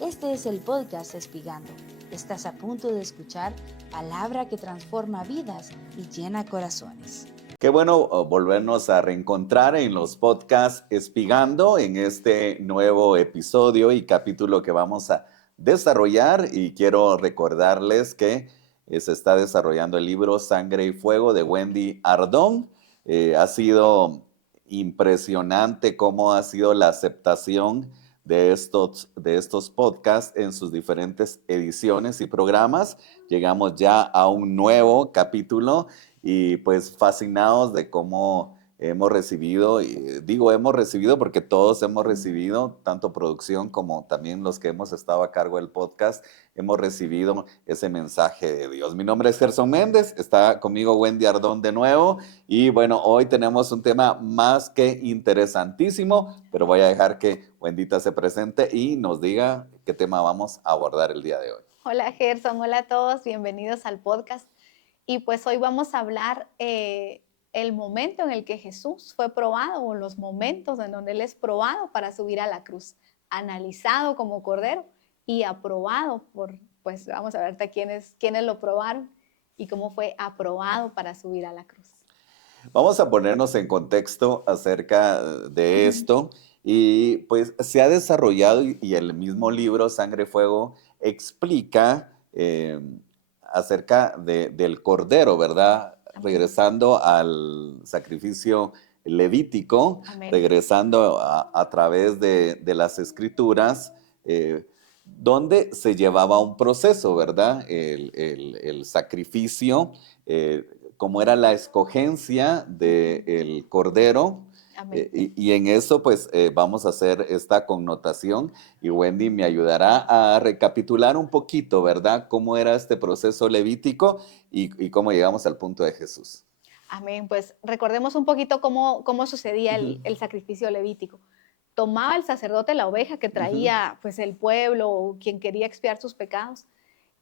Este es el podcast Espigando. Estás a punto de escuchar palabra que transforma vidas y llena corazones. Qué bueno volvernos a reencontrar en los podcasts Espigando en este nuevo episodio y capítulo que vamos a desarrollar. Y quiero recordarles que se está desarrollando el libro Sangre y Fuego de Wendy Ardón. Ha sido impresionante cómo ha sido la aceptación de estos podcasts en sus diferentes ediciones y programas. Llegamos ya a un nuevo capítulo y pues fascinados de cómo hemos recibido, y digo hemos recibido porque todos hemos recibido, tanto producción como también los que hemos estado a cargo del podcast, hemos recibido ese mensaje de Dios. Mi nombre es Gerson Méndez, está conmigo Wendy Ardón de nuevo y bueno, hoy tenemos un tema más que interesantísimo, pero voy a dejar que Wendita se presente y nos diga qué tema vamos a abordar el día de hoy. Hola Gerson, hola a todos, bienvenidos al podcast. Y pues hoy vamos a hablar el momento en el que Jesús fue probado o los momentos en donde Él es probado para subir a la cruz, analizado como cordero y aprobado pues vamos a ver quiénes lo probaron y cómo fue aprobado para subir a la cruz. Vamos a ponernos en contexto acerca de esto y pues se ha desarrollado y el mismo libro Sangre y Fuego explica acerca del Cordero, ¿verdad? Amén. Regresando al sacrificio levítico, Amén. regresando a través de las Escrituras, donde se llevaba un proceso, ¿verdad? El sacrificio, como era la escogencia del Cordero. Y en eso pues vamos a hacer esta connotación y Wendy me ayudará a recapitular un poquito, ¿verdad? Cómo era este proceso levítico y cómo llegamos al punto de Jesús. Amén, pues recordemos un poquito cómo sucedía el sacrificio levítico. Tomaba el sacerdote la oveja que traía pues el pueblo o quien quería expiar sus pecados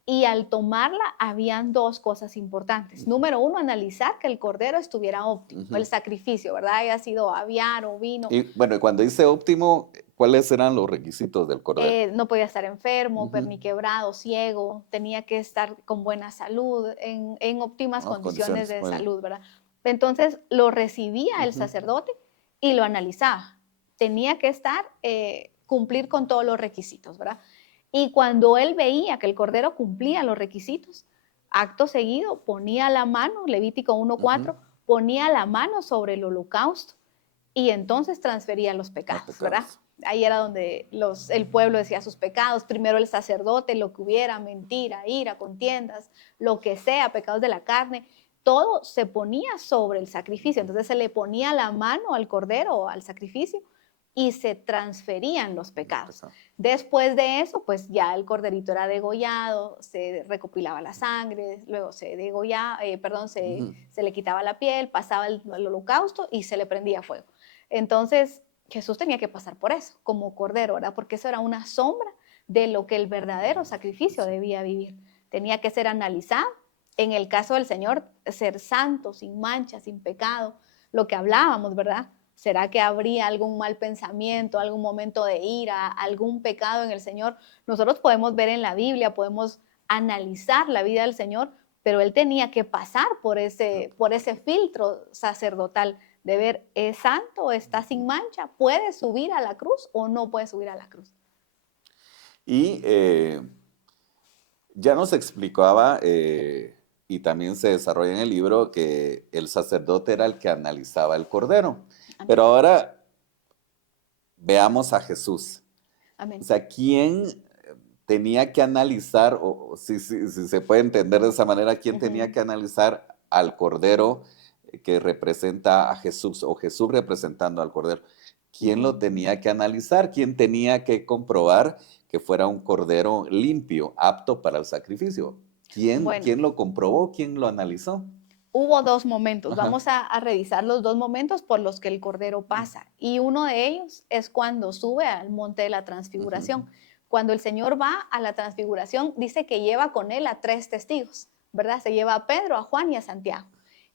y al tomarla habían dos cosas importantes. Número uno, analizar que el cordero estuviera óptimo, el sacrificio, ¿verdad? Haya sido aviar o vino. Y bueno, cuando dice óptimo, ¿cuáles eran los requisitos del cordero? No podía estar enfermo, perniquebrado, ciego, tenía que estar con buena salud, en óptimas condiciones de salud, ¿verdad? Entonces lo recibía el sacerdote y lo analizaba. Tenía que cumplir con todos los requisitos, ¿verdad? Y cuando él veía que el cordero cumplía los requisitos, acto seguido ponía la mano, Levítico 1:4, ponía la mano sobre el holocausto y entonces transfería los pecados, ¿verdad? Ahí era donde el pueblo decía sus pecados, primero el sacerdote, lo que hubiera, mentira, ira, contiendas, lo que sea, pecados de la carne, todo se ponía sobre el sacrificio. Entonces se le ponía la mano al cordero o al sacrificio y se transferían los pecados. Después de eso, pues ya el corderito era degollado, se recopilaba la sangre, luego se degollaba, se le quitaba la piel, pasaba el holocausto y se le prendía fuego. Entonces Jesús tenía que pasar por eso, como cordero, ¿verdad? Porque eso era una sombra de lo que el verdadero sacrificio debía vivir. Tenía que ser analizado. En el caso del Señor, ser santo, sin mancha, sin pecado, lo que hablábamos, ¿verdad? ¿Será que habría algún mal pensamiento, algún momento de ira, algún pecado en el Señor? Nosotros podemos ver en la Biblia, podemos analizar la vida del Señor, pero Él tenía que pasar por ese filtro sacerdotal de ver, ¿es santo? ¿Está sin mancha? ¿Puede subir a la cruz o no puede subir a la cruz? Y ya nos explicaba, y también se desarrolla en el libro, que el sacerdote era el que analizaba el cordero. Amén. Pero ahora veamos a Jesús. Amén. O sea, ¿quién tenía que analizar, o si se puede entender de esa manera, quién tenía que analizar al cordero que representa a Jesús, o Jesús representando al cordero? ¿Quién lo tenía que analizar? ¿Quién tenía que comprobar que fuera un cordero limpio, apto para el sacrificio? ¿Quién lo comprobó? ¿Quién lo analizó? Hubo dos momentos. Ajá. Vamos a revisar los dos momentos por los que el Cordero pasa. Y uno de ellos es cuando sube al monte de la transfiguración. Cuando el Señor va a la transfiguración, dice que lleva con él a 3 testigos, ¿verdad? Se lleva a Pedro, a Juan y a Santiago.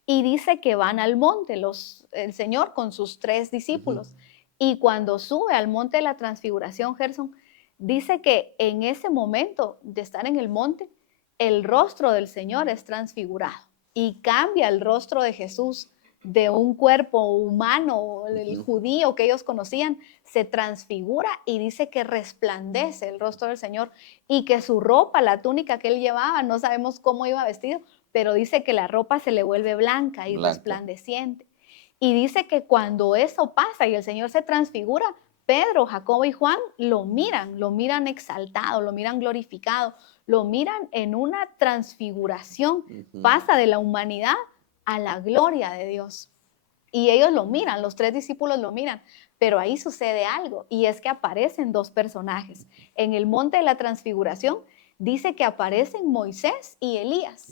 Y dice que van al monte el Señor con sus 3 discípulos. Y cuando sube al monte de la transfiguración, Gerson, dice que en ese momento de estar en el monte, el rostro del Señor es transfigurado y cambia el rostro de Jesús de un cuerpo humano, el judío que ellos conocían, se transfigura y dice que resplandece el rostro del Señor y que su ropa, la túnica que él llevaba, no sabemos cómo iba vestido, pero dice que la ropa se le vuelve blanca y resplandeciente. Y dice que cuando eso pasa y el Señor se transfigura, Pedro, Jacobo y Juan lo miran exaltado, lo miran glorificado, lo miran en una transfiguración, pasa de la humanidad a la gloria de Dios. Y ellos lo miran, los 3 discípulos lo miran, pero ahí sucede algo y es que aparecen 2 personajes. En el monte de la transfiguración dice que aparecen Moisés y Elías.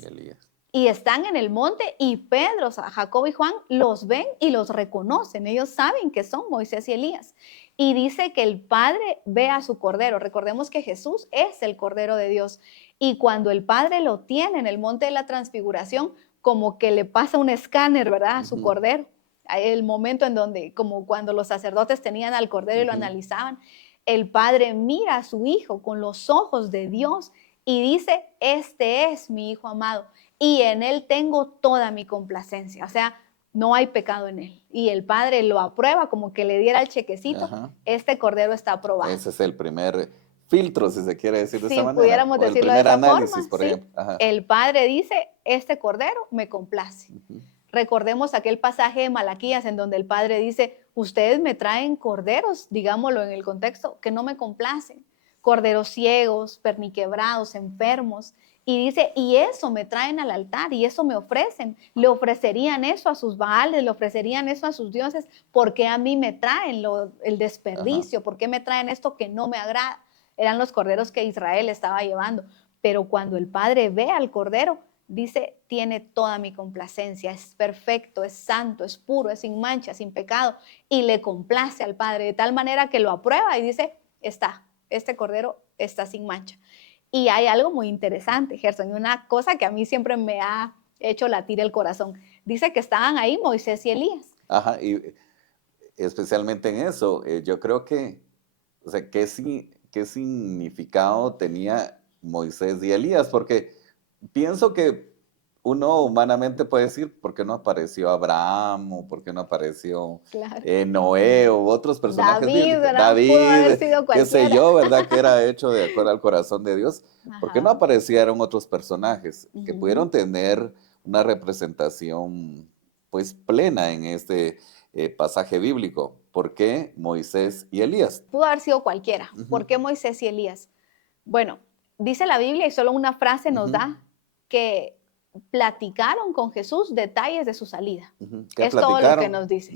Y están en el monte y Pedro, Jacobo y Juan los ven y los reconocen. Ellos saben que son Moisés y Elías. Y dice que el Padre ve a su Cordero. Recordemos que Jesús es el Cordero de Dios. Y cuando el Padre lo tiene en el monte de la transfiguración, como que le pasa un escáner, ¿verdad? A su Cordero. Hay el momento en donde, como cuando los sacerdotes tenían al Cordero y lo analizaban, el Padre mira a su Hijo con los ojos de Dios y dice, este es mi Hijo amado y en él tengo toda mi complacencia. O sea, no hay pecado en él. Y el Padre lo aprueba como que le diera el chequecito. Este Cordero está aprobado. Ese es el primer filtro, si se quiere decir de esta manera. Si pudiéramos decirlo de esa forma, por ejemplo. El Padre dice, este Cordero me complace. Recordemos aquel pasaje de Malaquías en donde el Padre dice, ustedes me traen corderos, digámoslo en el contexto, que no me complacen. Corderos ciegos, perniquebrados, enfermos. Y dice, y eso me traen al altar y eso me ofrecen. Le ofrecerían eso a sus baales, le ofrecerían eso a sus dioses. ¿Por qué a mí me traen el desperdicio? ¿Por qué me traen esto que no me agrada? Eran los corderos que Israel estaba llevando. Pero cuando el Padre ve al cordero, dice, tiene toda mi complacencia, es perfecto, es santo, es puro, es sin mancha, sin pecado. Y le complace al Padre de tal manera que lo aprueba y dice, este cordero está sin mancha. Y hay algo muy interesante, Gerson, y una cosa que a mí siempre me ha hecho latir el corazón. Dice que estaban ahí Moisés y Elías. Ajá, y especialmente en eso, yo creo que, o sea, ¿qué significado tenía Moisés y Elías? Porque pienso que uno humanamente puede decir, ¿por qué no apareció Abraham? ¿O por qué no apareció Noé o otros personajes bíblicos? David, pudo haber sido qué sé yo, ¿verdad? Que era hecho de acuerdo al corazón de Dios. ¿Por qué no aparecieron otros personajes que pudieron tener una representación pues plena en este pasaje bíblico? ¿Por qué Moisés y Elías? Pudo haber sido cualquiera. ¿Por qué Moisés y Elías? Bueno, dice la Biblia y solo una frase nos da que platicaron con Jesús detalles de su salida. ¿Qué es todo lo que nos dice.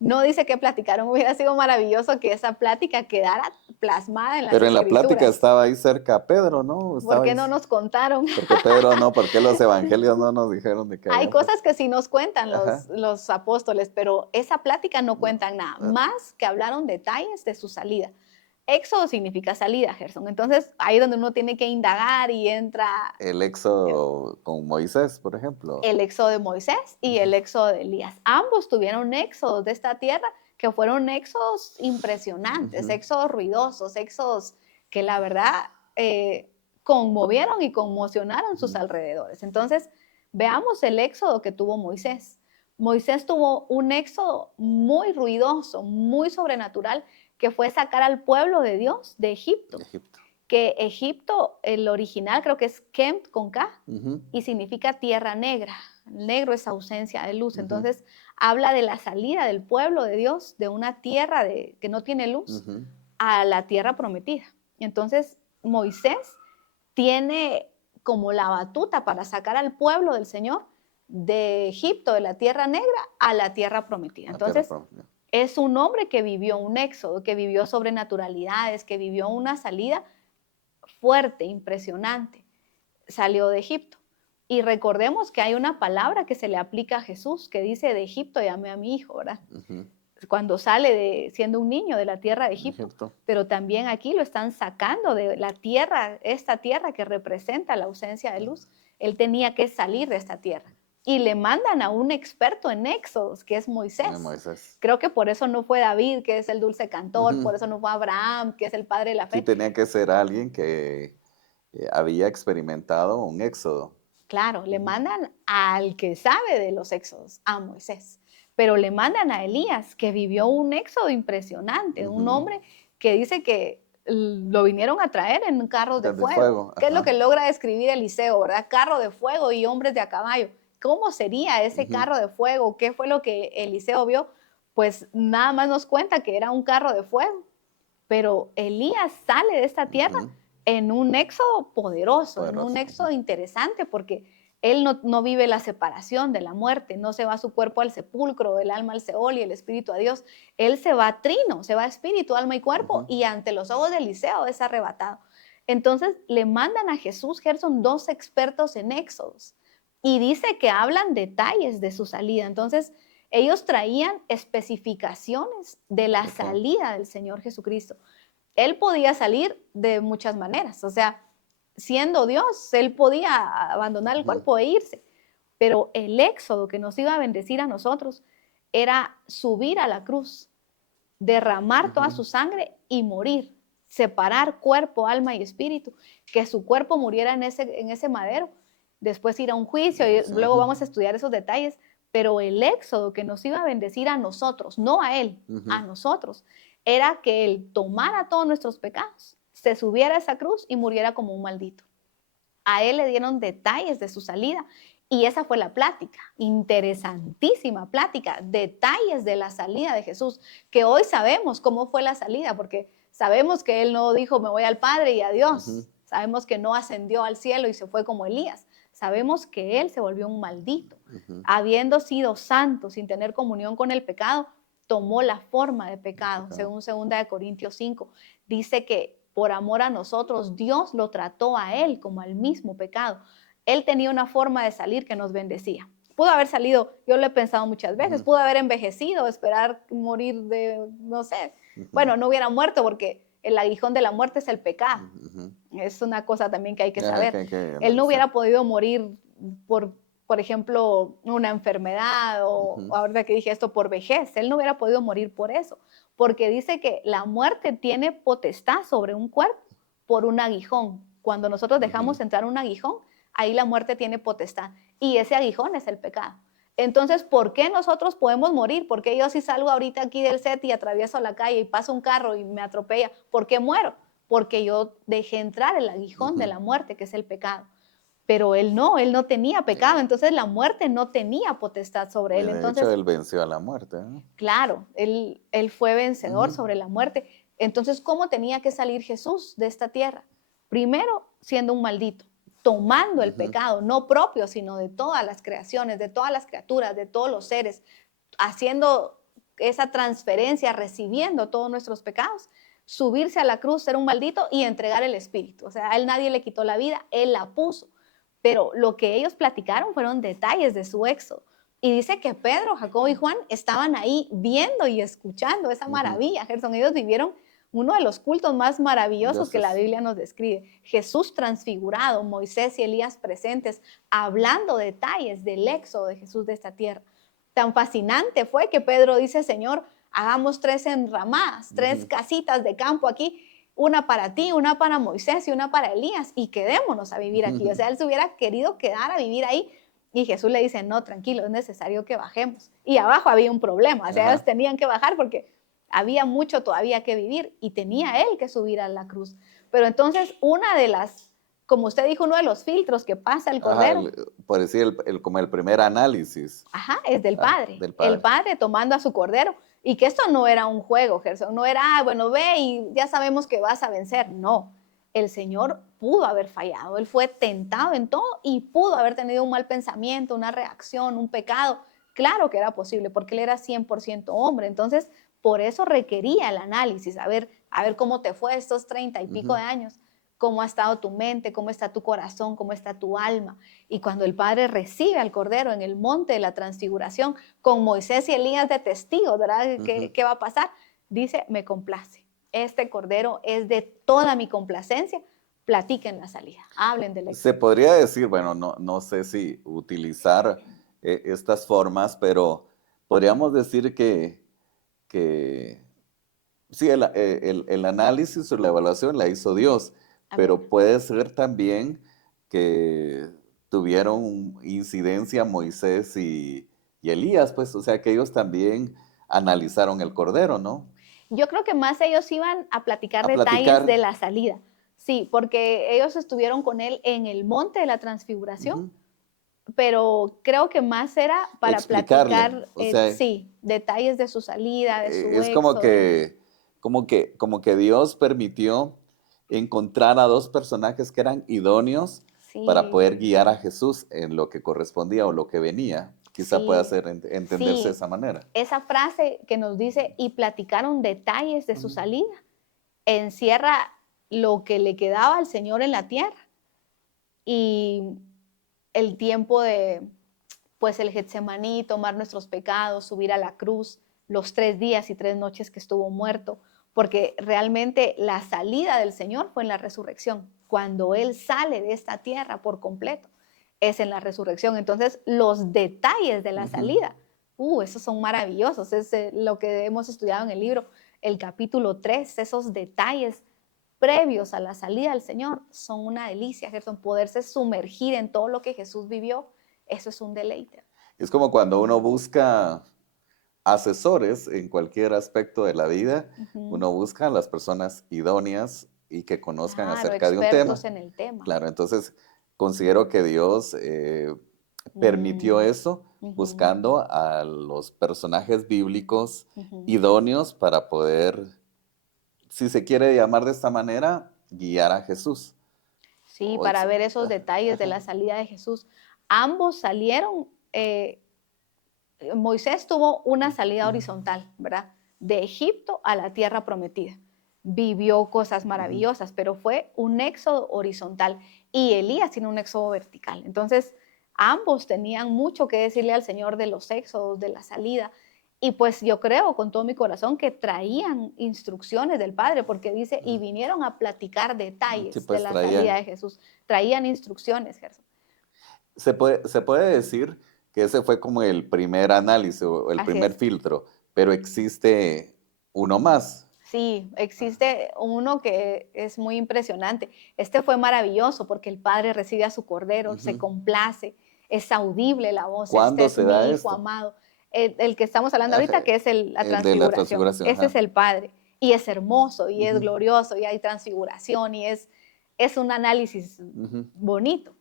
No dice que platicaron. Hubiera sido maravilloso que esa plática quedara plasmada en las Pero en la Escrituras. Plática estaba ahí cerca Pedro, ¿no? ¿Por qué no nos contaron? Porque Pedro no, porque los evangelios no nos dijeron de qué. Hay cosas que sí nos cuentan los apóstoles, pero esa plática no cuentan nada, más que hablaron detalles de su salida. Éxodo significa salida, Gerson. Entonces, ahí es donde uno tiene que indagar y entra... El éxodo con Moisés, por ejemplo. El éxodo de Moisés y el éxodo de Elías. Ambos tuvieron éxodos de esta tierra que fueron éxodos impresionantes, éxodos ruidosos, éxodos que la verdad conmovieron y conmocionaron sus alrededores. Entonces, veamos el éxodo que tuvo Moisés. Moisés tuvo un éxodo muy ruidoso, muy sobrenatural, que fue sacar al pueblo de Dios de Egipto. Que Egipto, el original creo que es Kemp con K, y significa tierra negra. Negro es ausencia de luz. Entonces, habla de la salida del pueblo de Dios de una tierra que no tiene luz a la tierra prometida. Entonces, Moisés tiene como la batuta para sacar al pueblo del Señor de Egipto, de la tierra negra, a la tierra prometida. Entonces, es un hombre que vivió un éxodo, que vivió sobrenaturalidades, que vivió una salida fuerte, impresionante. Salió de Egipto. Y recordemos que hay una palabra que se le aplica a Jesús, que dice, de Egipto llamé a mi hijo, ¿verdad? Cuando sale siendo un niño de la tierra de Egipto. Pero también aquí lo están sacando de la tierra, esta tierra que representa la ausencia de luz. Él tenía que salir de esta tierra. y le mandan a un experto en éxodos, que es Moisés. Creo que por eso no fue David, que es el dulce cantor, por eso no fue Abraham, que es el padre de la fe. Sí, tenía que ser alguien que había experimentado un éxodo. Claro, le mandan al que sabe de los éxodos, a Moisés, pero le mandan a Elías, que vivió un éxodo impresionante, un hombre que dice que lo vinieron a traer en carros de fuego. ¿Qué es lo que logra describir Eliseo, verdad? Carro de fuego y hombres de a caballo. ¿Cómo sería ese carro de fuego? ¿Qué fue lo que Eliseo vio? Pues nada más nos cuenta que era un carro de fuego. Pero Elías sale de esta tierra en un éxodo poderoso, en un éxodo interesante, porque él no vive la separación de la muerte, no se va su cuerpo al sepulcro, el alma al Seol y el espíritu a Dios. Él se va a trino, se va a espíritu, alma y cuerpo, y ante los ojos de Eliseo es arrebatado. Entonces le mandan a Jesús, Gerson, 2 expertos en éxodos, y dice que hablan detalles de su salida. Entonces ellos traían especificaciones de la salida del Señor Jesucristo. Él podía salir de muchas maneras, o sea, siendo Dios, él podía abandonar el cuerpo e irse, pero el éxodo que nos iba a bendecir a nosotros era subir a la cruz, derramar toda su sangre y morir, separar cuerpo, alma y espíritu, que su cuerpo muriera en ese madero, después ir a un juicio y luego vamos a estudiar esos detalles, pero el éxodo que nos iba a bendecir a nosotros, no a él, a nosotros, era que él tomara todos nuestros pecados, se subiera a esa cruz y muriera como un maldito. A él le dieron detalles de su salida y esa fue la plática, interesantísima plática, detalles de la salida de Jesús, que hoy sabemos cómo fue la salida, porque sabemos que él no dijo me voy al Padre y adiós, sabemos que no ascendió al cielo y se fue como Elías, sabemos que él se volvió un maldito, habiendo sido santo sin tener comunión con el pecado, tomó la forma de pecado, según 2 Corintios 5, dice que por amor a nosotros, Dios lo trató a él como al mismo pecado. Él tenía una forma de salir que nos bendecía. Pudo haber salido, yo lo he pensado muchas veces, pudo haber envejecido, esperar morir de, no sé. Bueno, no hubiera muerto porque el aguijón de la muerte es el pecado. Es una cosa también que hay que saber. Él no hubiera podido morir por ejemplo, una enfermedad o ahora que dije esto, por vejez. Él no hubiera podido morir por eso, porque dice que la muerte tiene potestad sobre un cuerpo por un aguijón. Cuando nosotros dejamos entrar un aguijón, ahí la muerte tiene potestad y ese aguijón es el pecado. Entonces, ¿por qué nosotros podemos morir? ¿Por qué yo si salgo ahorita aquí del set y atravieso la calle y pasa un carro y me atropella? ¿Por qué muero? Porque yo dejé entrar el aguijón de la muerte, que es el pecado. Pero él no tenía pecado, entonces la muerte no tenía potestad sobre él. Entonces, de hecho, él venció a la muerte, ¿no? Claro, él fue vencedor sobre la muerte. Entonces, ¿cómo tenía que salir Jesús de esta tierra? Primero, siendo un maldito, tomando el pecado, no propio, sino de todas las creaciones, de todas las criaturas, de todos los seres, haciendo esa transferencia, recibiendo todos nuestros pecados, subirse a la cruz, ser un maldito y entregar el espíritu. O sea, a él nadie le quitó la vida, él la puso. Pero lo que ellos platicaron fueron detalles de su éxodo. Y dice que Pedro, Jacobo y Juan estaban ahí viendo y escuchando esa maravilla. Gerson, ellos vivieron uno de los cultos más maravillosos que la Biblia nos describe. Jesús transfigurado, Moisés y Elías presentes, hablando detalles del éxodo de Jesús de esta tierra. Tan fascinante fue que Pedro dice, Señor, hagamos 3 enramadas, 3 casitas de campo aquí, una para ti, una para Moisés y una para Elías, y quedémonos a vivir aquí. O sea, él se hubiera querido quedar a vivir ahí, y Jesús le dice, no, tranquilo, es necesario que bajemos. Y abajo había un problema, o sea, ellos tenían que bajar porque había mucho todavía que vivir, y tenía él que subir a la cruz. Pero entonces, una de las, como usted dijo, uno de los filtros que pasa el Cordero. Por decir, como el primer análisis. Es del Padre. El Padre tomando a su Cordero. Y que esto no era un juego, Gerson, no era, bueno, ve y ya sabemos que vas a vencer. No, el Señor pudo haber fallado, Él fue tentado en todo y pudo haber tenido un mal pensamiento, una reacción, un pecado. Claro que era posible porque Él era 100% hombre, entonces por eso requería el análisis, a ver cómo te fue estos 30 y pico de años. Cómo ha estado tu mente, cómo está tu corazón, cómo está tu alma. Y cuando el Padre recibe al Cordero en el monte de la transfiguración, con Moisés y Elías de testigos, ¿verdad? ¿Qué va a pasar? Dice, me complace. Este Cordero es de toda mi complacencia. Platiquen la salida, hablen del éxito. Se podría decir, bueno, no sé si utilizar estas formas, pero podríamos decir que sí, el análisis o la evaluación la hizo Dios, pero Amén. puede ser también que tuvieron incidencia Moisés y Elías, pues, o sea, que ellos también analizaron el cordero, ¿no? Yo creo que más ellos iban a platicar A detalles platicar. de la salida. Sí, porque ellos estuvieron con él en el monte de la transfiguración, Ujú. pero creo que más era para Explicarle, platicar, o sea, sí, detalles de su salida, de su es como éxodo. que Dios permitió encontrar a dos personajes que eran idóneos para poder Sí, guiar a Jesús en lo que correspondía o lo que venía. Quizá pueda sí, ser entenderse de sí. esa manera. Esa frase que nos dice, y platicaron detalles de su Ujú. salida, encierra lo que le quedaba al Señor en la tierra y el tiempo de, pues el Getsemaní, tomar nuestros pecados, subir a la cruz, los 3 días y 3 noches que estuvo muerto, porque realmente la salida del Señor fue en la resurrección. Cuando Él sale de esta tierra por completo, es en la resurrección. Entonces, los detalles de la Ujú. salida, esos son maravillosos. Es lo que hemos estudiado en el libro, el capítulo 3, esos detalles previos a la salida del Señor son una delicia, Gerson. Poderse sumergir en todo lo que Jesús vivió, eso es un deleite. Es como cuando uno busca asesores en cualquier aspecto de la vida, Ujú. uno busca a las personas idóneas y que conozcan Claro, acerca de un tema. expertos en el tema. Claro, entonces considero que Dios permitió Mm, eso ujú, buscando a los personajes bíblicos ujú. idóneos para poder, si se quiere llamar de esta manera, guiar a Jesús. Sí, O para ver esos ajá, detalles de ajá, la salida de Jesús. Ambos salieron, Moisés tuvo una salida ujú, horizontal, ¿verdad? De Egipto a la tierra prometida. Vivió cosas ujú. maravillosas, pero fue un éxodo horizontal y Elías tiene un éxodo vertical. Entonces, ambos tenían mucho que decirle al Señor de los éxodos, de la salida. Y pues yo creo con todo mi corazón que traían instrucciones del Padre, porque dice, y Ujú. vinieron a platicar Sí, detalles de pues la salida traían. de Jesús. Traían instrucciones, Gerson. Se puede decir que ese fue como el primer análisis o el Así primer es. filtro, pero existe uno más. Sí, Ah, existe uno que es muy impresionante. Este fue maravilloso porque el Padre recibe a su Cordero, se ujú. complace, es audible la voz, este ¿Cuándo es se da mi Hijo esto? amado. El que estamos hablando Ajá, ahorita, que es la el de la transfiguración. transfiguración, Ese es ajá. el Padre. Y es hermoso, y es Ujú, glorioso, y hay transfiguración, y es un análisis ujú, bonito.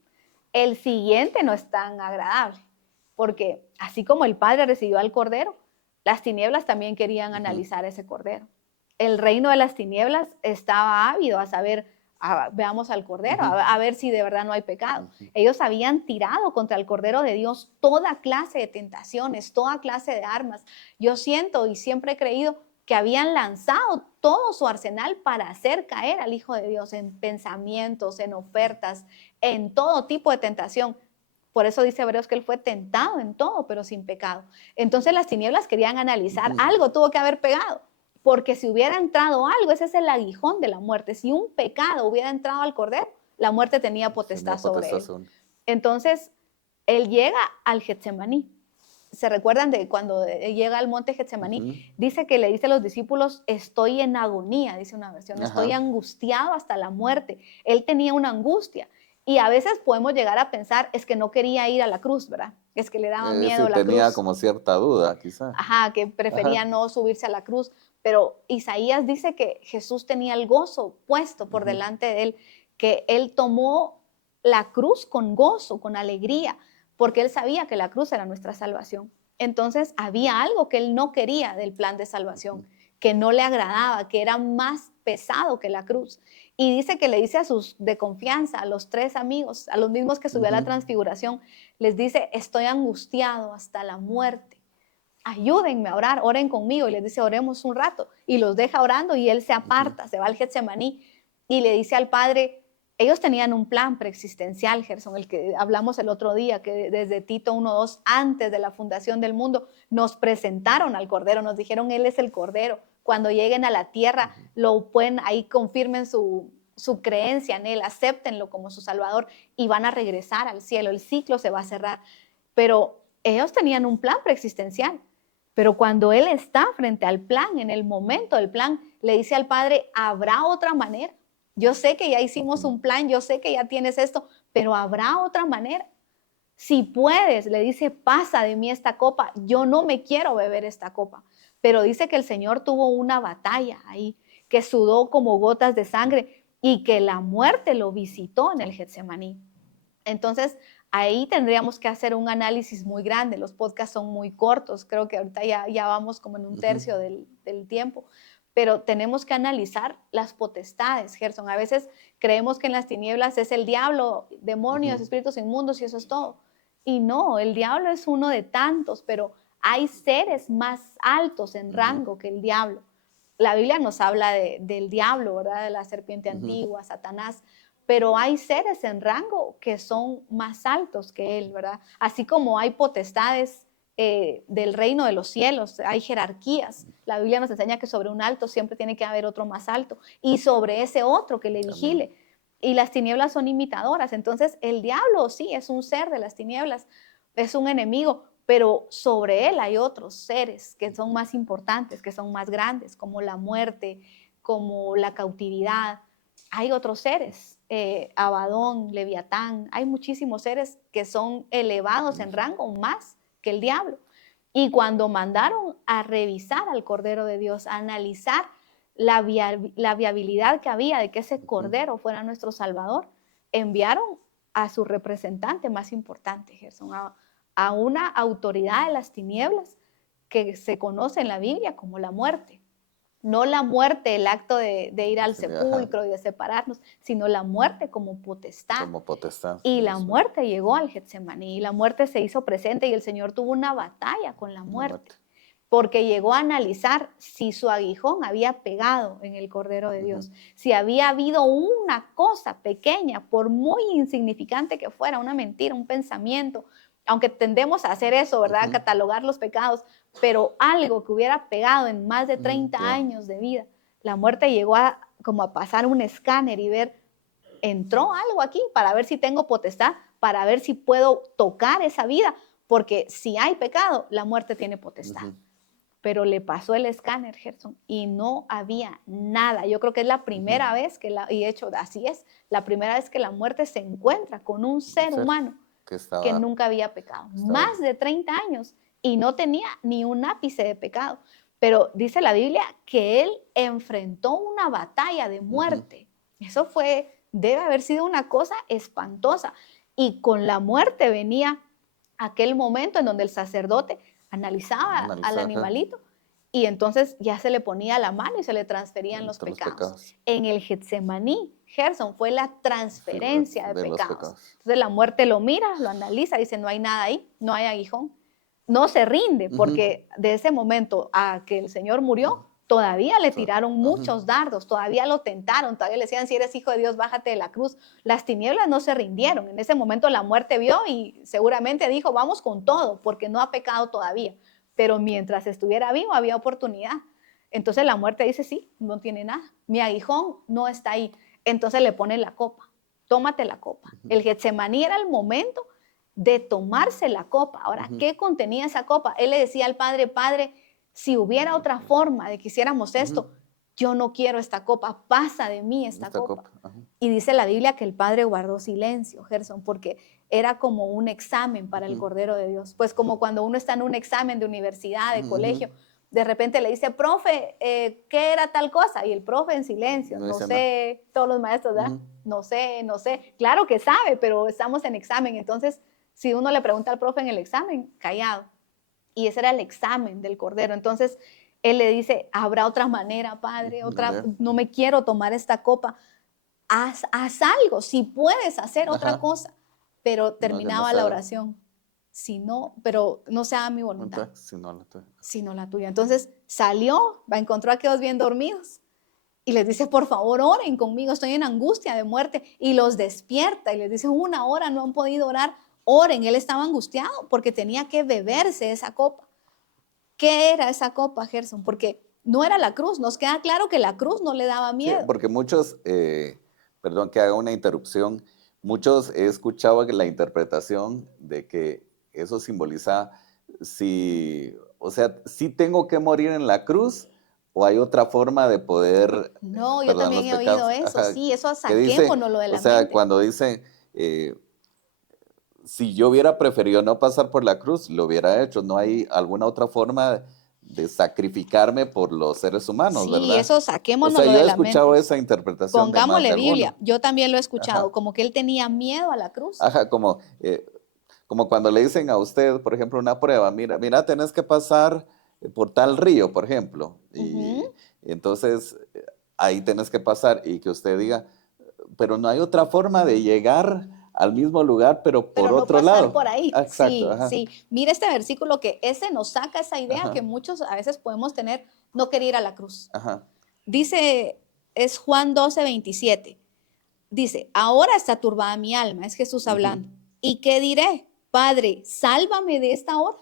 El siguiente no es tan agradable, porque así como el Padre recibió al Cordero, las tinieblas también querían ujú, analizar ese Cordero. El reino de las tinieblas estaba ávido a saber, veamos al Cordero, ujú, a ver si de verdad no hay pecado. ujú. Ellos habían tirado contra el Cordero de Dios toda clase de tentaciones, toda clase de armas. Yo siento y siempre he creído que habían lanzado todo su arsenal para hacer caer al Hijo de Dios en pensamientos, en ofertas, en todo tipo de tentación. Por eso dice Hebreos que él fue tentado en todo, pero sin pecado. Entonces las tinieblas querían analizar, Ujú. algo tuvo que haber pegado, porque si hubiera entrado algo, ese es el aguijón de la muerte. Si un pecado hubiera entrado al Cordero, la muerte tenía Tenía potestad sobre él. potestación. Entonces, él llega al Getsemaní. ¿Se recuerdan de cuando llega al monte Getsemaní? Ujú. Dice que le dice a los discípulos, estoy en agonía, dice una versión, estoy Ajá. angustiado hasta la muerte. Él tenía una angustia. Y a veces podemos llegar a pensar, es que no quería ir a la cruz, ¿verdad? Es que le daba Sí, miedo la tenía cruz. como cierta duda, quizá. Ajá, que prefería Ajá. no subirse a la cruz. Pero Isaías dice que Jesús tenía el gozo puesto por Ujú, delante de él, que él tomó la cruz con gozo, con alegría, porque él sabía que la cruz era nuestra salvación. Entonces había algo que él no quería del plan de ujú, salvación, que no le agradaba, que era más pesado que la cruz. Y dice que le dice a sus de confianza, a los 3 amigos, a los mismos que subió a la ujú, transfiguración, les dice, estoy angustiado hasta la muerte, ayúdenme a orar, oren conmigo. Y les dice, oremos un rato. Y los deja orando y él se ujú. aparta, se va al Getsemaní y le dice al Padre, ellos tenían un plan preexistencial, Gerson, el que hablamos el otro día, que desde Tito 1:2, antes de la fundación del mundo, nos presentaron al Cordero, nos dijeron, Él es el Cordero. Cuando lleguen a la tierra, Ujú. lo pueden, ahí confirmen su creencia en Él, acéptenlo como su Salvador y van a regresar al cielo. El ciclo se va a cerrar. Pero ellos tenían un plan preexistencial, pero cuando él está frente al plan, en el momento del plan, le dice al Padre, ¿habrá otra manera? Yo sé que ya hicimos un plan, yo sé que ya tienes esto, pero ¿habrá otra manera? Si puedes, le dice, pasa de mí esta copa, yo no me quiero beber esta copa. Pero dice que el Señor tuvo una batalla ahí, que sudó como gotas de sangre y que la muerte lo visitó en el Getsemaní. Entonces, ahí tendríamos que hacer un análisis muy grande. Los podcasts son muy cortos, creo que ahorita ya vamos como en un tercio del tiempo, pero tenemos que analizar las potestades, Gerson. A veces creemos que en las tinieblas es el diablo, demonios, espíritus inmundos y eso es todo. Y no, el diablo es uno de tantos, pero hay seres más altos en rango que el diablo. La Biblia nos habla del diablo, ¿verdad? De la serpiente antigua, Satanás, pero hay seres en rango que son más altos que él, ¿verdad? Así como hay potestades del reino de los cielos, hay jerarquías. La Biblia nos enseña que sobre un alto siempre tiene que haber otro más alto y sobre ese otro que le vigile. Y las tinieblas son imitadoras. Entonces el diablo sí es un ser de las tinieblas, es un enemigo, pero sobre él hay otros seres que son más importantes, que son más grandes, como la muerte, como la cautividad. Hay otros seres, Abadón, Leviatán, hay muchísimos seres que son elevados en rango más que el diablo. Y cuando mandaron a revisar al Cordero de Dios, a analizar la viabilidad que había de que ese Cordero fuera nuestro Salvador, enviaron a su representante más importante, Gerson, a una autoridad de las tinieblas que se conoce en la Biblia como la muerte. No la muerte, el acto de ir al sepulcro y de separarnos, sino la muerte como potestad. Como potestad. Y la muerte llegó al Getsemaní, y la muerte se hizo presente y el Señor tuvo una batalla con la muerte, porque llegó a analizar si su aguijón había pegado en el Cordero de Dios, si había habido una cosa pequeña, por muy insignificante que fuera, una mentira, un pensamiento, aunque tendemos a hacer eso, ¿verdad? Catalogar los pecados, pero algo que hubiera pegado en más de 30 años de vida. La muerte llegó como a pasar un escáner y ver, entró algo aquí para ver si tengo potestad, para ver si puedo tocar esa vida, porque si hay pecado, la muerte tiene potestad. Pero le pasó el escáner, Gerson, y no había nada. Yo creo que es la primera vez que, y de hecho así es, la primera vez que la muerte se encuentra con un ser humano que nunca había pecado. Más de 30 años y no tenía ni un ápice de pecado. Pero dice la Biblia que él enfrentó una batalla de muerte. Eso debe haber sido una cosa espantosa. Y con la muerte venía aquel momento en donde el sacerdote analizaba al animalito y entonces ya se le ponía la mano y se le transferían los pecados. En el Getsemaní, Gerson, fue la transferencia de pecados. Entonces la muerte lo mira, lo analiza, dice, no hay nada ahí, no hay aguijón. No se rinde, porque de ese momento a que el Señor murió, todavía le tiraron muchos dardos, todavía lo tentaron, todavía le decían, si eres hijo de Dios, bájate de la cruz. Las tinieblas no se rindieron. En ese momento la muerte vio y seguramente dijo, vamos con todo, porque no ha pecado todavía. Pero mientras estuviera vivo había oportunidad. Entonces la muerte dice, sí, no tiene nada. Mi aguijón no está ahí. Entonces le pone la copa. Tómate la copa. El Getsemaní era el momento de tomarse la copa. Ahora, ¿qué contenía esa copa? Él le decía al Padre, Padre, si hubiera otra forma de que hiciéramos esto, yo no quiero esta copa, pasa de mí esta copa. Y dice la Biblia que el Padre guardó silencio, Gerson, porque era como un examen para el Cordero de Dios. Pues como cuando uno está en un examen de universidad, de colegio, de repente le dice, profe, ¿qué era tal cosa? Y el profe en silencio, no sé, todos los maestros, ¿verdad? No sé. Claro que sabe, pero estamos en examen. Entonces, si uno le pregunta al profe en el examen, callado. Y ese era el examen del Cordero. Entonces, él le dice, ¿habrá otra manera, Padre? No me quiero tomar esta copa. Haz algo, si puedes hacer otra cosa. Pero terminaba la oración. Si no, pero no sea mi voluntad, sino la tuya. Entonces, salió, encontró a aquellos bien dormidos. Y les dice, por favor, oren conmigo, estoy en angustia de muerte. Y los despierta y les dice, 1 hora no han podido orar. Oren, él estaba angustiado porque tenía que beberse esa copa. ¿Qué era esa copa, Gerson? Porque no era la cruz, nos queda claro que la cruz no le daba miedo. Sí, porque muchos, perdón que haga una interrupción, muchos he escuchado la interpretación de que eso simboliza o sea, si tengo que morir en la cruz o hay otra forma de poder No, yo perdonar también los he oído pecados. eso, Ajá, sí, eso que dice, saquémonos lo de o la sea, mente. cuando dice, si yo hubiera preferido no pasar por la cruz, lo hubiera hecho. No hay alguna otra forma de sacrificarme por los seres humanos, Sí, ¿verdad? eso O saquémonos sea, lo yo de he la escuchado mente. esa interpretación de más de Pongámosle alguno. Biblia, yo también lo he escuchado, Ajá. como que él tenía miedo a la cruz. Ajá, como cuando le dicen a usted, por ejemplo, una prueba, mira, tenés que pasar por tal río, por ejemplo, Ujú. y entonces ahí tenés que pasar y que usted diga, pero no hay otra forma de llegar al mismo lugar, pero por Pero no otro pasar lado. por ahí. Ah, exacto, Sí, ajá, sí. Mira este versículo que ese nos saca esa idea ajá, que muchos a veces podemos tener, no querer ir a la cruz. ajá. Dice, es Juan 12:27. Dice, ahora está turbada mi alma, es Jesús Ujú, hablando. ¿Y qué diré? Padre, sálvame de esta hora.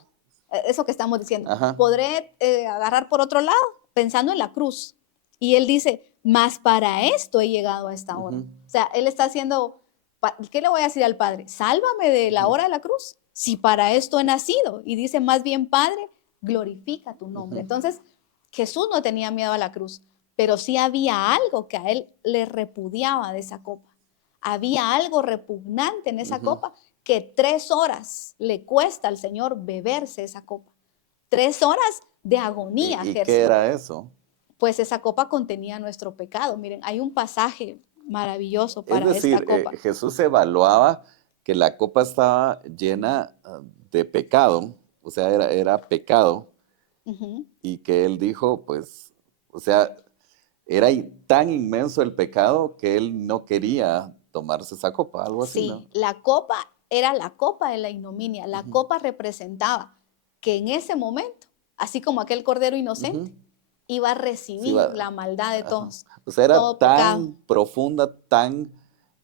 Eso que estamos diciendo. ajá, Podré agarrar por otro lado, pensando en la cruz. Y él dice, mas para esto he llegado a esta hora. ujú, O sea, él está haciendo, ¿qué le voy a decir al Padre? Sálvame de la ujú, hora de la cruz, si para esto he nacido. Y dice más bien, Padre, glorifica tu nombre. ujú, Entonces, Jesús no tenía miedo a la cruz, pero sí había algo que a él le repudiaba de esa copa. Había algo repugnante en esa ujú. copa que 3 horas le cuesta al Señor beberse esa copa. 3 horas de agonía, ¿Y qué Gerson. era eso? Pues esa copa contenía nuestro pecado. Miren, hay un pasaje maravilloso Es para esta decir, copa. Jesús evaluaba que la copa estaba llena de pecado, o sea, era pecado, Ujú. y que él dijo, pues, o sea, era tan inmenso el pecado que él no quería tomarse esa copa, algo así, ¿no? Sí, la copa era la copa de la ignominia. La Ujú, copa representaba que en ese momento, así como aquel cordero ujú. inocente, iba a Sí, recibir la maldad de ajá. todos, O sea, era todo pecado. tan profunda, tan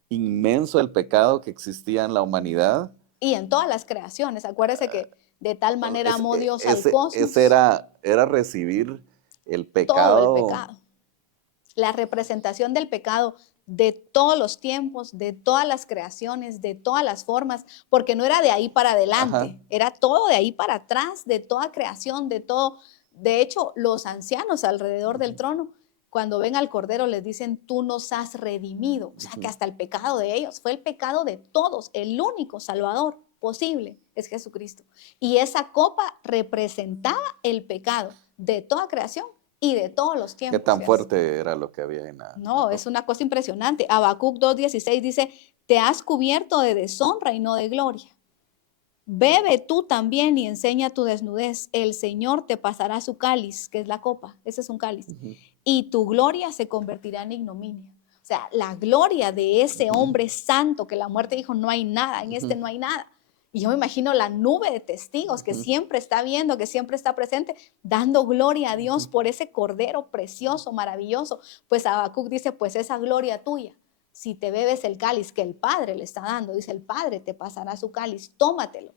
inmenso el pecado que existía en la humanidad. Y en todas las creaciones, acuérdese que de tal manera amó Dios al Ese cosmos, era recibir el todo el pecado. pecado. La representación del pecado de todos los tiempos, de todas las creaciones, de todas las formas, porque no era de ahí para Ajá. adelante, era todo de ahí para atrás, de toda creación, de todo. De hecho, los ancianos alrededor del Ujú, trono, cuando ven al Cordero, les dicen, tú nos has redimido. O sea, que ujú. hasta el pecado de ellos fue el pecado de todos. El único Salvador posible es Jesucristo. Y esa copa representaba el pecado de toda creación y de todos los ¿Qué tiempos. tan Gerson. fuerte era lo que había en la No, es copa? una cosa impresionante. Habacuc 2:16 dice, te has cubierto de deshonra y no de gloria. Bebe tú también y enseña tu desnudez. El Señor te pasará su cáliz, que es la copa. Ese es un cáliz. Ujú, Y tu gloria se convertirá en ignominia. O sea, la gloria de ese ujú, hombre santo que la muerte dijo, no hay nada, en este ujú, no hay nada. Y yo me imagino la nube de testigos que ujú, siempre está viendo, que siempre está presente, dando gloria a Dios ujú. por ese cordero precioso, maravilloso. Pues Habacuc dice, pues esa gloria tuya, si te bebes el cáliz que el Padre le está dando, dice el Padre te pasará su cáliz, tómatelo.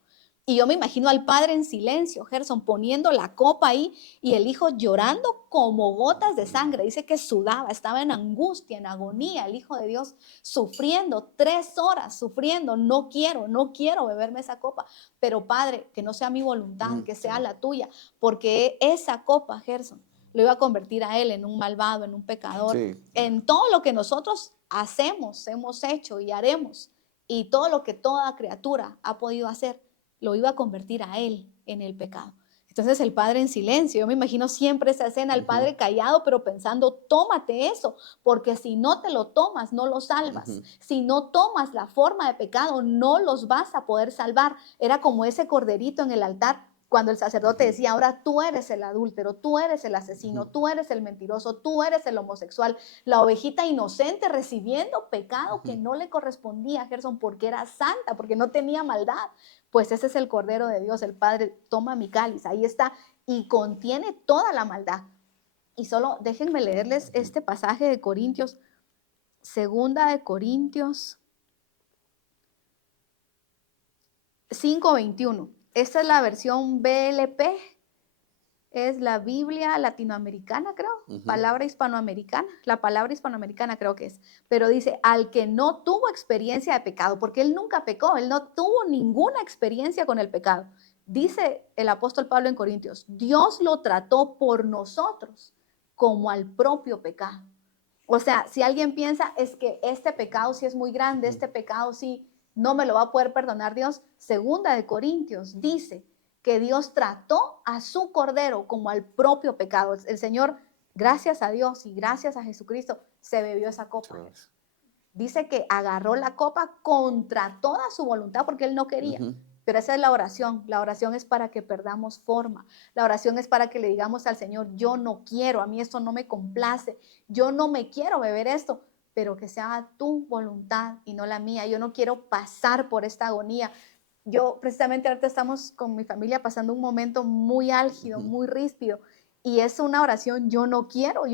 Y yo me imagino al padre en silencio, Gerson, poniendo la copa ahí y el hijo llorando como gotas de sangre. Dice que sudaba, estaba en angustia, en agonía, el hijo de Dios sufriendo 3 horas, sufriendo. No quiero, no quiero beberme esa copa. Pero Padre, que no sea mi voluntad, Ujú, que sí, sea la tuya, porque esa copa, Gerson, lo iba a convertir a él en un malvado, en un pecador, sí, en todo lo que nosotros hacemos, hemos hecho y haremos, y todo lo que toda criatura ha podido hacer lo iba a convertir a él en el pecado. Entonces el padre en silencio, yo me imagino siempre esa escena, el ujú, padre callado, pero pensando, tómate eso, porque si no te lo tomas, no lo salvas. ujú, Si no tomas la forma de pecado, no los vas a poder salvar. Era como ese corderito en el altar, cuando el sacerdote ujú, decía, ahora tú eres el adúltero, tú eres el asesino, ujú, tú eres el mentiroso, tú eres el homosexual, la ovejita inocente recibiendo pecado que ujú. no le correspondía a Gerson porque era santa, porque no tenía maldad. Pues ese es el Cordero de Dios, el Padre, toma mi cáliz, ahí está, y contiene toda la maldad. Y solo déjenme leerles este pasaje de Corintios, segunda de Corintios 5:21. Esta es la versión BLP, Es la Biblia latinoamericana, creo, palabra hispanoamericana, la palabra hispanoamericana creo que es, pero dice, al que no tuvo experiencia de pecado, porque él nunca pecó, él no tuvo ninguna experiencia con el pecado. Dice el apóstol Pablo en Corintios, Dios lo trató por nosotros como al propio pecado. O sea, si alguien piensa, es que este pecado sí es muy grande, este pecado sí no me lo va a poder perdonar Dios, segunda de Corintios dice que Dios trató a su cordero como al propio pecado. El Señor, gracias a Dios y gracias a Jesucristo, se bebió esa copa. Dice que agarró la copa contra toda su voluntad porque él no quería. Pero esa es la oración. La oración es para que perdamos forma. La oración es para que le digamos al Señor, yo no quiero, a mí esto no me complace, yo no me quiero beber esto, pero que sea tu voluntad y no la mía. Yo no quiero pasar por esta agonía. Yo precisamente ahorita estamos con mi familia pasando un momento muy álgido, muy ríspido. Y es una oración, yo no quiero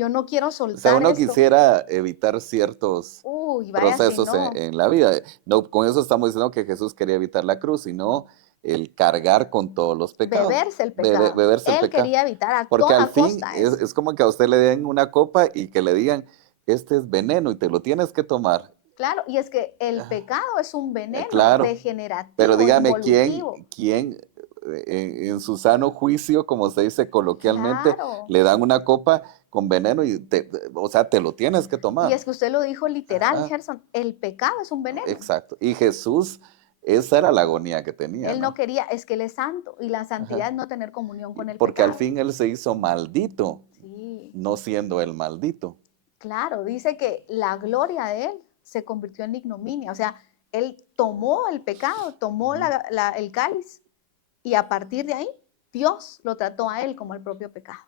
soltar O sea, uno esto. quisiera evitar ciertos Vaya si procesos no. en la vida. No, con eso estamos diciendo que Jesús quería evitar la cruz, sino el cargar con todos los pecados. Beberse el pecado. Beberse el Él pecado. quería evitar a Porque al toda fin costa eso. es como que a usted le den una copa y que le digan, este es veneno y te lo tienes que tomar. Claro, y es que el pecado es un veneno Claro, pero degenerativo, dígame involutivo. quién en su sano juicio, como se dice coloquialmente, Claro. le dan una copa con veneno y o sea, te lo tienes que Y tomar. es que usted lo dijo literal, Ajá, Gerson, el pecado es un veneno. exacto. Y Jesús, esa era la agonía que tenía, Él no ¿no? quería, es que él es santo y la Ajá. santidad es no tener comunión con el Porque al pecado. fin él se hizo maldito, Sí, no siendo el maldito. claro, dice que la gloria de él se convirtió en ignominia, o sea, él tomó el pecado, tomó el cáliz y a partir de ahí Dios lo trató a él como el propio pecado.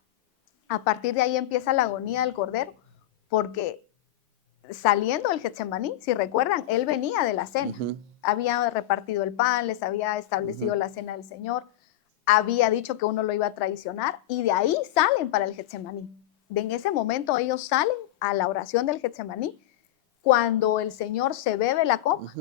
A partir de ahí empieza la agonía del cordero, porque saliendo del Getsemaní, si recuerdan, él venía de la cena, había repartido el pan, les había establecido la cena del Señor, había dicho que uno lo iba a traicionar y de ahí salen para el Getsemaní. En ese momento ellos salen a la oración del Getsemaní cuando el Señor se bebe la copa.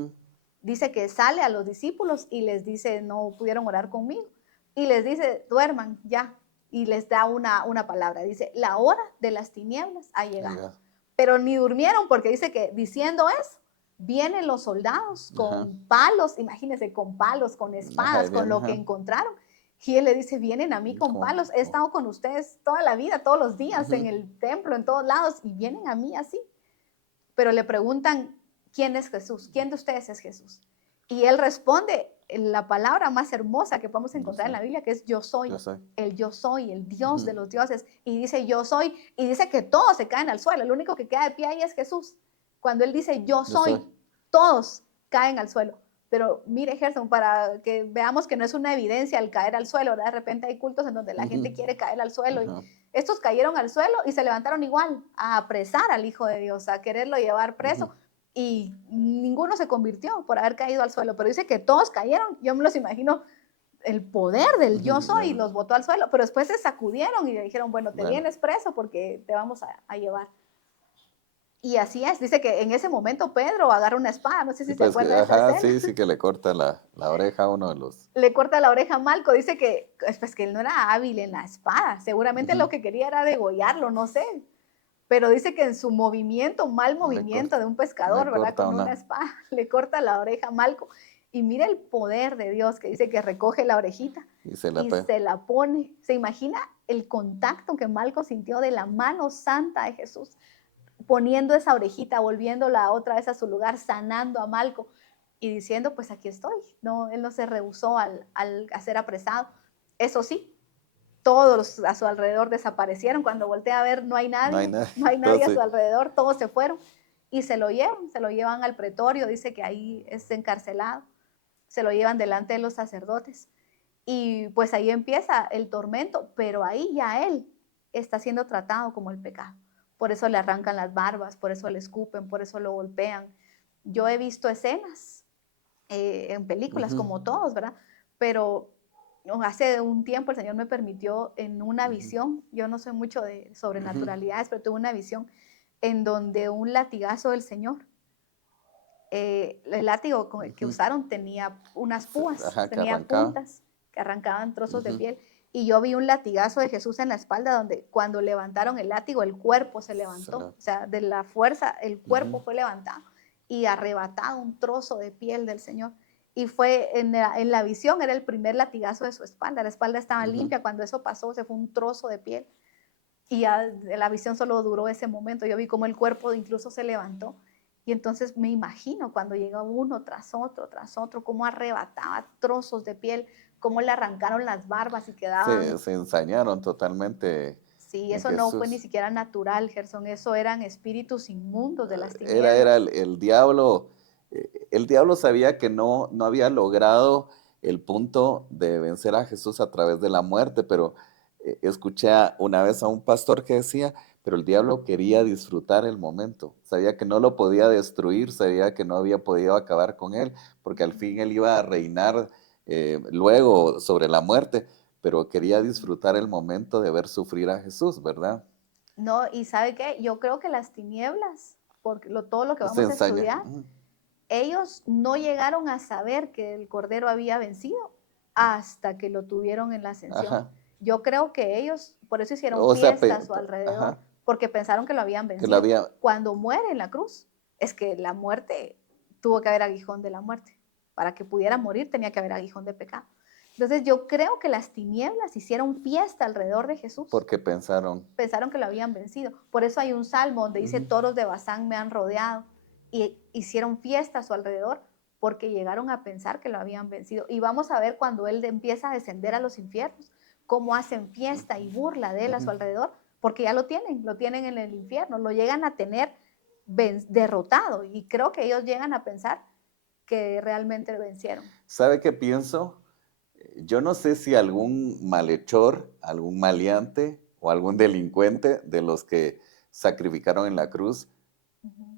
Dice que sale a los discípulos y les dice, no pudieron orar conmigo. Y les dice, duerman ya. Y les da una palabra. Dice, la hora de las tinieblas ha llegado. Pero ni durmieron porque dice que diciendo eso, vienen los soldados con palos, imagínense, con palos, con espadas, con lo que encontraron. Y él le dice, vienen a mí con palos, he estado con ustedes toda la vida, todos los días, en el templo, en todos lados, y vienen a mí así. Pero le preguntan, ¿quién es Jesús? ¿Quién de ustedes es Jesús? Y él responde la palabra más hermosa que podemos encontrar en la Biblia, que es yo soy. Yo soy, el Dios de los dioses. Y dice yo soy, y dice que todos se caen al suelo. El único que queda de pie ahí es Jesús. Cuando él dice yo soy, todos caen al suelo. Pero mire, Gerson, para que veamos que no es una evidencia el caer al suelo, ¿verdad? De repente hay cultos en donde la gente quiere caer al suelo. Y estos cayeron al suelo y se levantaron igual a apresar al Hijo de Dios, a quererlo llevar preso. Y ninguno se convirtió por haber caído al suelo, pero dice que todos cayeron. Yo me los imagino el poder del yo soy y los botó al suelo, pero después se sacudieron y le dijeron, bueno, te vienes preso porque te vamos a llevar. Y así es, dice que en ese momento Pedro agarra una espada, no sé si se acuerda de esa escena. Sí, que le corta la oreja a uno de los... Le corta la oreja a Malco, dice que, pues, que él no era hábil en la espada, seguramente lo que quería era degollarlo, no sé. Pero dice que en su movimiento, mal movimiento de un pescador, ¿verdad? Con una espada, le corta la oreja a Malco. Y mira el poder de Dios que dice que recoge la orejita y se la pone. ¿Se imagina el contacto que Malco sintió de la mano santa de Jesús? Poniendo esa orejita, volviéndola otra vez a su lugar, sanando a Malco y diciendo, pues aquí estoy. No, él no se rehusó al ser apresado. Eso sí, todos a su alrededor desaparecieron. Cuando voltea a ver, no hay nadie, no hay nadie a su alrededor, todos se fueron y se lo llevan al pretorio, dice que ahí es encarcelado, se lo llevan delante de los sacerdotes y pues ahí empieza el tormento, pero ahí ya él está siendo tratado como el pecado. Por eso le arrancan las barbas, por eso le escupen, por eso lo golpean. Yo he visto escenas en películas como todos, ¿verdad? Pero hace un tiempo el Señor me permitió en una visión, yo no sé mucho de sobrenaturalidades, pero tuve una visión en donde un latigazo del Señor, el látigo que usaron tenía unas púas, tenía puntas que arrancaban trozos de piel y yo vi un latigazo de Jesús en la espalda donde cuando levantaron el látigo, el cuerpo se levantó. O sea, de la fuerza, el cuerpo fue levantado y arrebatado un trozo de piel del Señor. Y fue en la visión, era el primer latigazo de su espalda. La espalda estaba limpia. Cuando eso pasó, se fue un trozo de piel. Y ya la visión solo duró ese momento. Yo vi cómo el cuerpo incluso se levantó. Y entonces me imagino cuando llega uno tras otro, cómo arrebataba trozos de piel, cómo le arrancaron las barbas y quedaban. Se ensañaron totalmente. Sí, eso no fue ni siquiera natural, Gerson. Eso eran espíritus inmundos de las tinieblas. Era el diablo. El diablo sabía que no había logrado el punto de vencer a Jesús a través de la muerte, pero escuché una vez a un pastor que decía, pero el diablo quería disfrutar el momento, sabía que no lo podía destruir, sabía que no había podido acabar con él, porque al fin él iba a reinar luego sobre la muerte, pero quería disfrutar el momento de ver sufrir a Jesús, ¿verdad? No, y ¿sabe qué? Yo creo que las tinieblas, porque todo lo que vamos a estudiar, ellos no llegaron a saber que el Cordero había vencido hasta que lo tuvieron en la ascensión. Ajá. Yo creo que ellos, por eso hicieron fiesta a su alrededor, porque pensaron que lo habían vencido. Cuando muere en la cruz, es que la muerte, tuvo que haber aguijón de la muerte. Para que pudiera morir tenía que haber aguijón de pecado. Entonces yo creo que las tinieblas hicieron fiesta alrededor de Jesús. Porque pensaron que lo habían vencido. Por eso hay un salmo donde dice, toros de Basán me han rodeado. Y hicieron fiesta a su alrededor porque llegaron a pensar que lo habían vencido. Y vamos a ver cuando él empieza a descender a los infiernos, cómo hacen fiesta y burla de él a su alrededor, porque ya lo tienen en el infierno, lo llegan a tener derrotado. Y creo que ellos llegan a pensar que realmente vencieron. ¿Sabe qué pienso? Yo no sé si algún malhechor, algún maleante o algún delincuente de los que sacrificaron en la cruz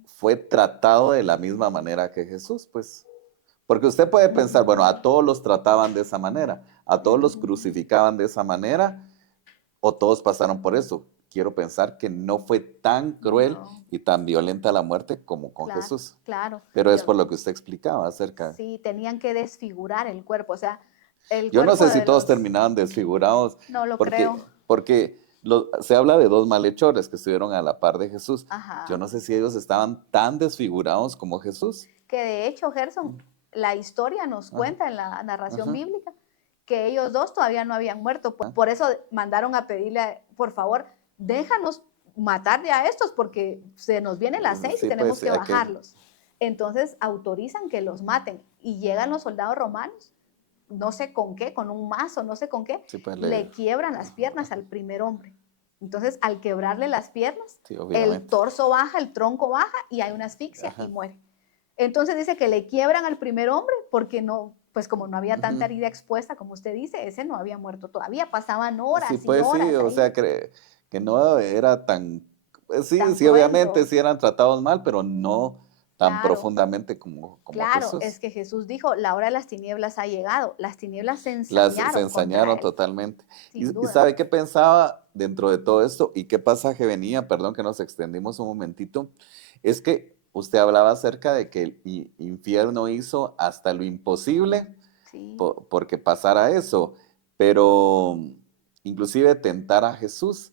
fue tratado de la misma manera que Jesús, pues. Porque usted puede pensar, bueno, a todos los trataban de esa manera, a todos los crucificaban de esa manera, o todos pasaron por eso. Quiero pensar que no fue tan cruel y tan violenta la muerte como con Jesús. Claro. Pero es por lo que usted explicaba acerca. Sí, tenían que desfigurar el cuerpo, o sea, yo no sé si todos terminaban desfigurados. No lo creo. Porque se habla de dos malhechores que estuvieron a la par de Jesús. Ajá. Yo no sé si ellos estaban tan desfigurados como Jesús. Que de hecho, Gerson, la historia nos cuenta en la narración bíblica que ellos dos todavía no habían muerto. Por eso mandaron a pedirle, por favor, déjanos matar ya a estos porque se nos vienen las 6 y tenemos que bajarlos. Entonces autorizan que los maten y llegan los soldados romanos, no sé con qué, con un mazo, no sé con qué, le quiebran las piernas al primer hombre. Entonces, al quebrarle las piernas, el torso baja, el tronco baja y hay una asfixia y muere. Entonces dice que le quiebran al primer hombre porque no, pues como no había tanta herida expuesta, como usted dice, ese no había muerto todavía, pasaban horas y horas. Sí, o sea, que no era tan, sí, obviamente sí eran tratados mal, pero no tan profundamente como Jesús. Es que Jesús dijo, la hora de las tinieblas ha llegado. Las tinieblas se ensañaron. Se ensañaron totalmente. ¿Y sabe qué pensaba dentro de todo esto? ¿Y qué pasaje venía? Perdón que nos extendimos un momentito. Es que usted hablaba acerca de que el infierno hizo hasta lo imposible porque pasara eso. Pero inclusive tentar a Jesús.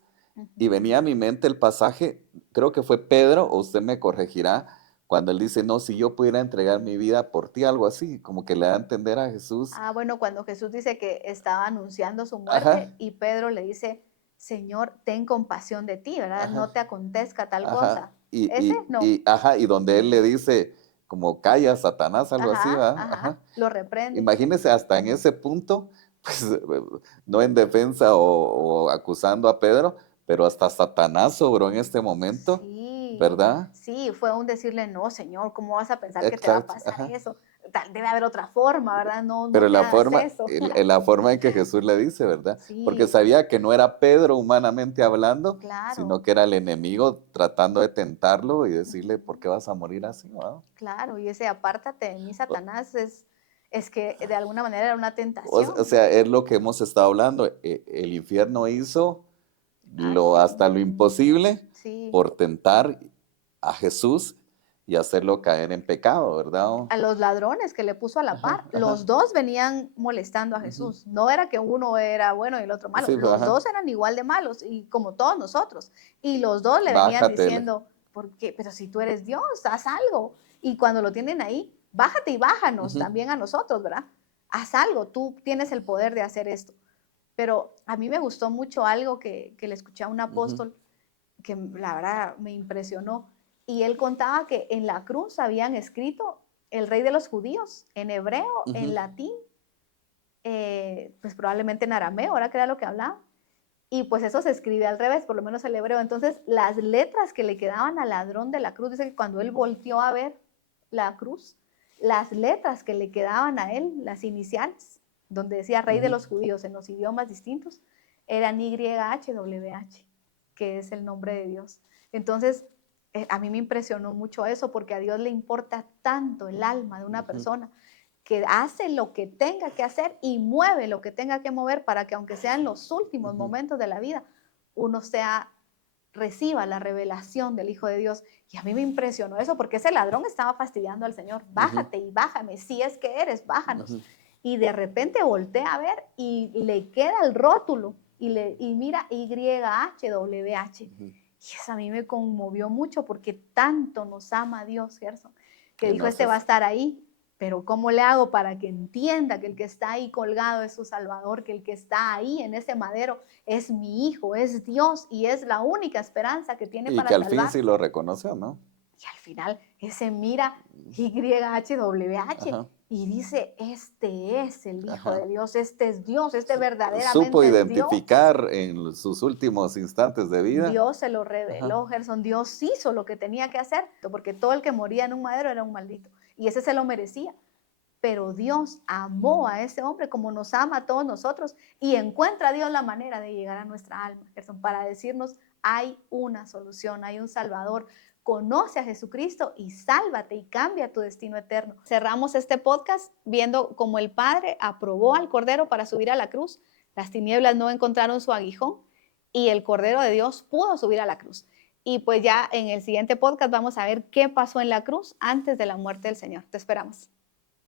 Y venía a mi mente el pasaje, creo que fue Pedro, o usted me corregirá, cuando él dice, no, si yo pudiera entregar mi vida por ti, algo así, como que le da a entender a Jesús. Bueno, cuando Jesús dice que estaba anunciando su muerte y Pedro le dice, Señor, ten compasión de ti, ¿verdad? No te acontezca tal cosa. Y donde él le dice, como calla, Satanás, algo así, ¿verdad? Lo reprende. Imagínese hasta en ese punto, pues, no en defensa o acusando a Pedro, pero hasta Satanás sobró en este momento. ¿Verdad? Sí, fue un decirle, no, Señor, ¿cómo vas a pensar que te va a pasar eso? Debe haber otra forma, ¿verdad? Pero la forma en que Jesús le dice, ¿verdad? Sí. Porque sabía que no era Pedro humanamente hablando, sino que era el enemigo tratando de tentarlo y decirle, ¿por qué vas a morir así? ¿No? Claro, y ese apártate de mí, Satanás, es que de alguna manera era una tentación. O sea, es lo que hemos estado hablando. El infierno hizo hasta lo imposible por tentar a Jesús y hacerlo caer en pecado, ¿verdad? A los ladrones que le puso a la par, Ajá, los ajá. dos venían molestando a Ujú. Jesús. No era que uno era bueno y el otro malo, Sí, pues, los ajá. dos eran igual de malos y como todos nosotros. Y los dos le venían Bájate. diciendo, ¿por qué? Pero si tú eres Dios, haz algo. Y cuando lo tienen ahí, bájate y bájanos Ujú, también a nosotros, ¿verdad? Haz algo, tú tienes el poder de hacer esto. Pero a mí me gustó mucho algo que le escuché a un ujú, apóstol que la verdad me impresionó. Y él contaba que en la cruz habían escrito el rey de los judíos, en hebreo, en ujú. latín, pues probablemente en arameo, ahora que era lo que hablaba. Y pues eso se escribe al revés, por lo menos el hebreo. Entonces, las letras que le quedaban al ladrón de la cruz, dice que cuando él volteó a ver la cruz, las letras que le quedaban a él, las iniciales, donde decía rey de Ujú. los judíos en los idiomas distintos, eran YHWH, que es el nombre de Dios. Entonces, a mí me impresionó mucho eso, porque a Dios le importa tanto el alma de una Ujú, persona que hace lo que tenga que hacer y mueve lo que tenga que mover para que aunque sea en los últimos ujú. momentos de la vida, uno reciba la revelación del Hijo de Dios. Y a mí me impresionó eso porque ese ladrón estaba fastidiando al Señor. Ujú, Bájate y bájame, si es que eres, bájanos. ujú, Y de repente voltea a ver y le queda el rótulo y mira YHWH. ujú. Y eso a mí me conmovió mucho porque tanto nos ama Dios, Gerson, que Que dijo, nos este va a es- estar ahí, pero ¿cómo le hago para que entienda que el que está ahí colgado es su Salvador, que el que está ahí en ese madero es mi Hijo, es Dios y es la única esperanza que tiene Y que para al fin sí salvarse? lo reconoció, ¿no? Y al final ese mira YHWH Ajá, y dice, este es el Hijo ajá. de Dios, este es Dios, este Supo verdaderamente es Dios. identificar en sus últimos instantes de vida. Dios se lo Ajá. reveló, Gerson. Dios hizo lo que tenía que hacer, porque todo el que moría en un madero era un maldito. Y ese se lo merecía. Pero Dios amó a ese hombre como nos ama a todos nosotros y encuentra Dios la manera de llegar a nuestra alma, Gerson, para decirnos, hay una solución, hay un Salvador. Conoce a Jesucristo y sálvate y cambia tu destino eterno. Cerramos este podcast viendo cómo el Padre aprobó al Cordero para subir a la cruz. Las tinieblas no encontraron su aguijón y el Cordero de Dios pudo subir a la cruz. Y pues ya en el siguiente podcast vamos a ver qué pasó en la cruz antes de la muerte del Señor. Te esperamos.